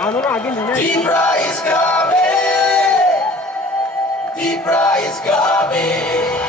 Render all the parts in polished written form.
Dipra is coming. Dipra is coming.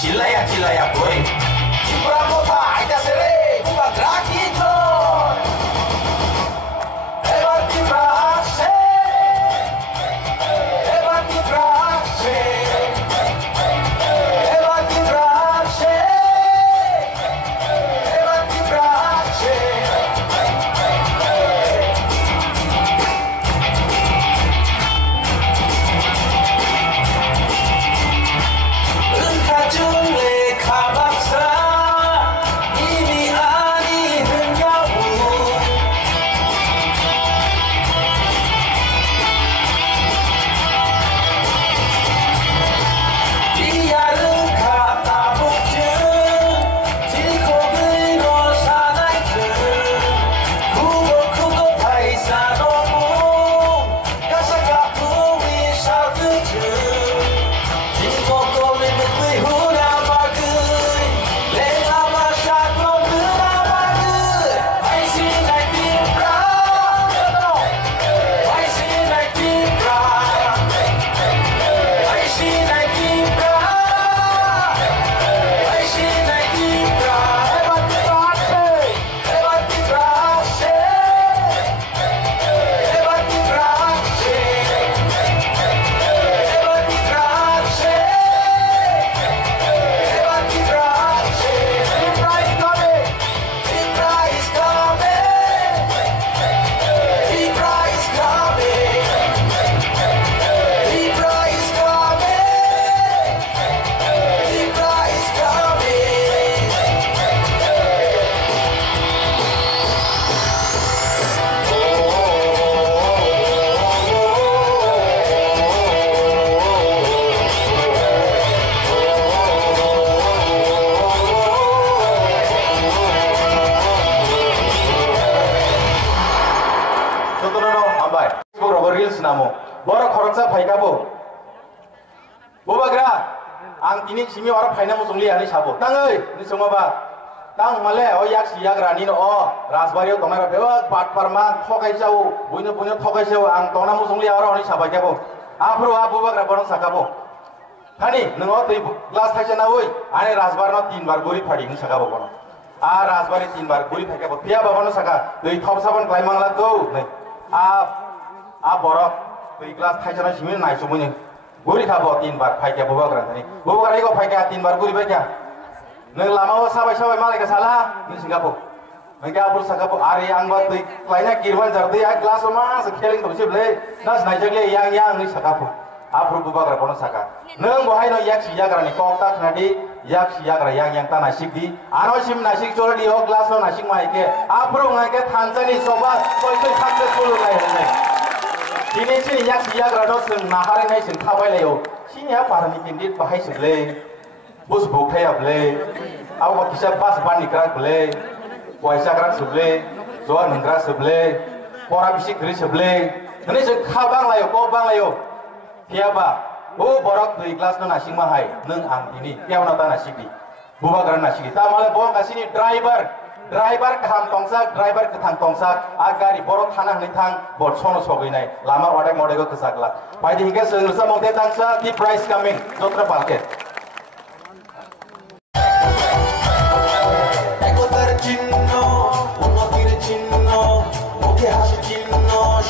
Chilaya, chilaya, boy. Dipra kota aja sere, buka graki joy. Hebat Dipra akse, hebat Dipra akse, hebat Dipra akse, hebat Dipra akse. Borok khoroksa phaikabo bobagra ang tini simi wara phaina musungli ani sabo tangoi ni songaba tang male o yak siyak rani no o rasbari o tonara bewa pat parma thokai jau buino buino thokai jau ang tona musungli ara ani sabaikabo apro a bobagra boron sakabo thani nongo tei glass thaisa na oi ani rasbar no 3 bar gori phadi ni sakabo bono a rasbari 3 bar gori phakabo pia babano saka dei thopsaban klaimangla ko a borok tei glass thaisa na simi nai sumuni gori khabo 3 bar phaikya bobagra thani bobagra ego phaikya 3 bar gori phaikya neng lama sabai malah ke salah neng Singapura mereka apur Singapura hari yang buat tuh lainnya kirwan jardi ya kelas rumah sekeling tuh sih beli nas naik lagi yang neng Singapura apur buka kerapon saka neng bohai no yak siya kerani kota nadi yak siya kera yang tan nasik di anosim nasik colo di oh kelas no nasik mah ke apur ngai ke Tanzania sobat koi successful lah ini ini sih yak siya kera no seng nahari nai seng kawai leo sini apa nih kindit bahai sebelah bus bukai able, awak kisah bas ban ikrar able, waisa kerak sebelah, soal nengkerak sebelah, orang bisik geri sebelah, ini sekabang layo, kobang layo, siapa? Oh borok tu ikhlas no nasi mahai, neng ang ini, siapa nota nasi di, buka keran nasi di, tamalnya bohong kasih ni driver kaham tongsak, driver ketang tongsak, agar di borok tanah nitang, bor sono sogi nai, lama wadah modego kesaklah, pada hingga selesai mau tetangsa, the price coming, dokter palket.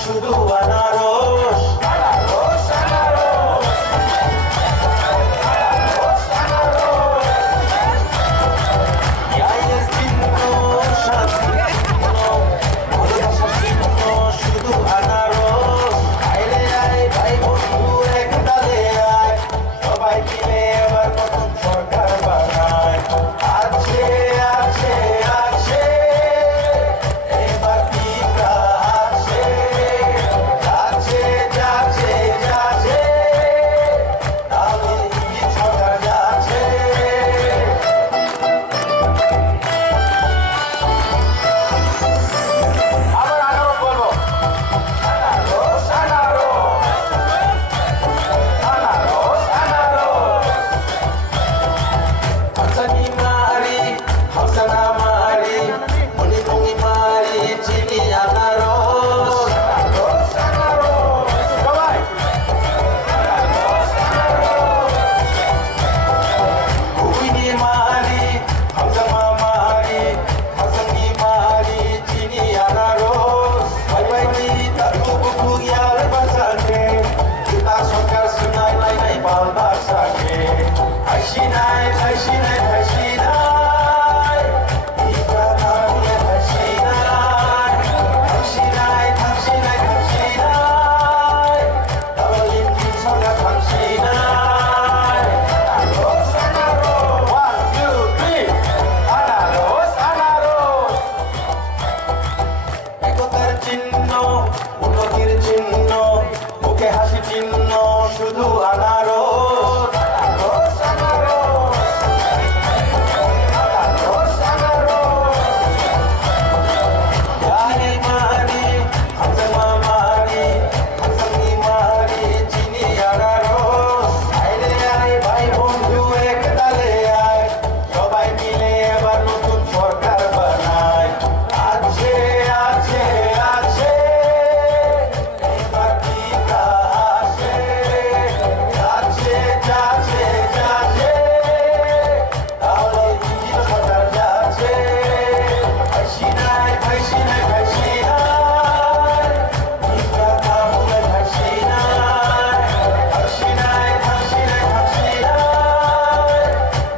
শুধু আনারস আনারস আনারস আনারস আনারস ইয়াইয়ের চিহ্ন শান্তি ভালোবাসার চিহ্ন শুধু আনারস আইলে আয় ভাই বন্ধু এক তালে আয় সবাই মিলে এবার নতুন সরকার বানায় আছে আছে আছে এবার টিকা আছে যাচ্ছে যাচ্ছে যাচ্ছে তাহলে কি সরকার যাচ্ছে আবার আনারস বলবো আনারস আনারস আনারস আনারস হাসানি মারি হাসানা মারি মনি মনি মারি চিনি আনারস আনারস আনারস সবাই আনারস আনারস ঘুগনি মারি হাসামা মারি হাসানি মারি চিনি আনারস বাই বাই চিনি তারু বুকু ইয়ার বাসাকে kita সরকার সুনাই লাই নাই বাল বাসাকে হাসি নাই হাসি নাই হাসি নাই ইবা কামে হাসি নাই হাসি নাই হাসি নাই হাসি নাই তাবলিন কি সরকার হাসি নাই আনারস আনারস 1 2 3 আনারস আনারস একতার চিহ্ন উন্নতির চিহ্ন মুখে হাসি চিহ্ন শুধু আনারস আনারস আনারস আনারস আনারস ইয়ারে মারি হাসামা মারি হাসানি মারি চিনি আনারস আইরে আয় ভাই বন্ধু এক তালে আয় সবাই মিলে এবার নতুন সরকার বানায় আছে আছে আছে এবার টিকা আছে যাচ্ছে যাচ্ছে যাচ্ছে তাহলে কি সরকার যাচ্ছে হাসি নাই হাসি নাই হাসি নাই ইবা কামে হাসি নাই হাসি নাই হাসি নাই হাসি নাই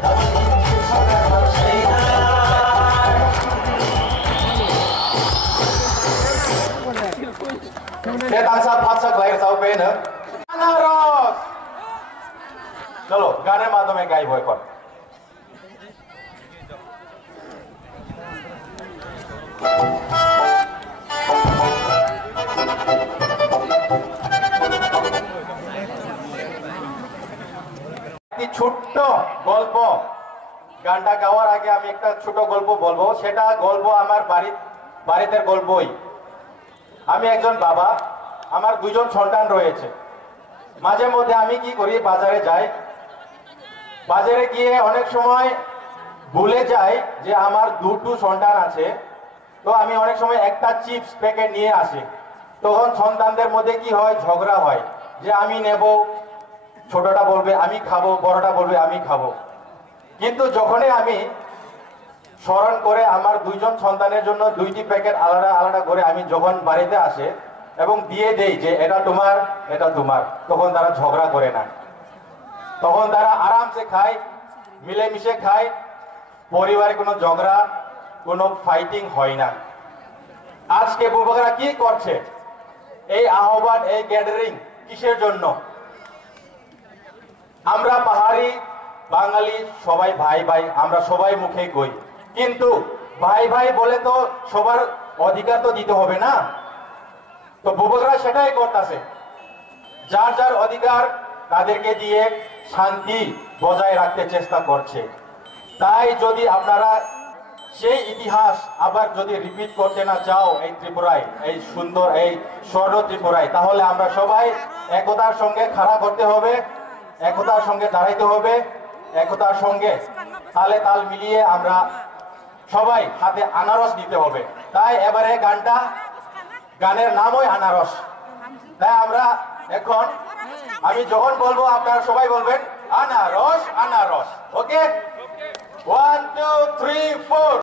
তাহলে কি সরকার হাসি নাই tetangsa patsak lahir tahu pena anaros চলো গানের মাধ্যমে গাইব এখন একটি ছোট্ট গল্প গানটা গাওয়ার আগে আমি একটা ছোট গল্প বলবো সেটা গল্প আমার বাড়িতে গল্পই আমি একজন বাবা আমার দুজন সন্তান রয়েছে মাঝে মধ্যে আমি কি করি বাজারে যাই বাজারে গিয়ে অনেক সময় ভুলে যাই যে আমার দুটো সন্তান আছে তো আমি অনেক সময় একটা চিপস প্যাকেট নিয়ে আসি তখন সন্তানদের মধ্যে কি হয় ঝগড়া হয় যে আমি নেব ছোটটা বলবে আমি খাবো বড়টা বলবে আমি খাবো কিন্তু যখনই আমি স্মরণ করে আমার দুইজন সন্তানের জন্য দুইটি প্যাকেট আলাদা আলাদা করে আমি যখন বাড়িতে আসে এবং দিয়ে দেই যে এটা তোমার তখন তারা ঝগড়া করে না তখন তারা আরামসে খায় মিলেমিশে খায় পরিবারে কোনো ঝগড়া কোনো ফাইটিং হয় না। আজকে যুবকরা কি করছে? এই আহ্বান, এই গ্যাদারিং কিসের জন্য? আমরা পাহাড়ি বাঙালি সবাই ভাই ভাই, আমরা সবাই মুখে কই, কিন্তু ভাই ভাই বলে তো সবার অধিকার তো দিতে হবে না। তো যুবকরা সেটাই করতেছে, যার যার অধিকার তাদেরকে দিয়ে শান্তি বজায় রাখতে চেষ্টা করছে। তাই যদি আপনারা সেই ইতিহাস আবার যদি রিপিট করতে না চাও এই ত্রিপুরায়, এই সুন্দর এই স্বর্ণ ত্রিপুরায়, তাহলে আমরা সবাই একতার সঙ্গে খাড়া করতে হবে, একতার সঙ্গে দাঁড়াইতে হবে, একতার সঙ্গে তালে তাল মিলিয়ে আমরা সবাই হাতে আনারস নিতে হবে। তাই এবারে গানের নামই আনারস। তাই আমরা এখন, আমি যখন বলবো আপনারা সবাই বলবেন আনারস আনারস। ওকে, 1 2 3 4।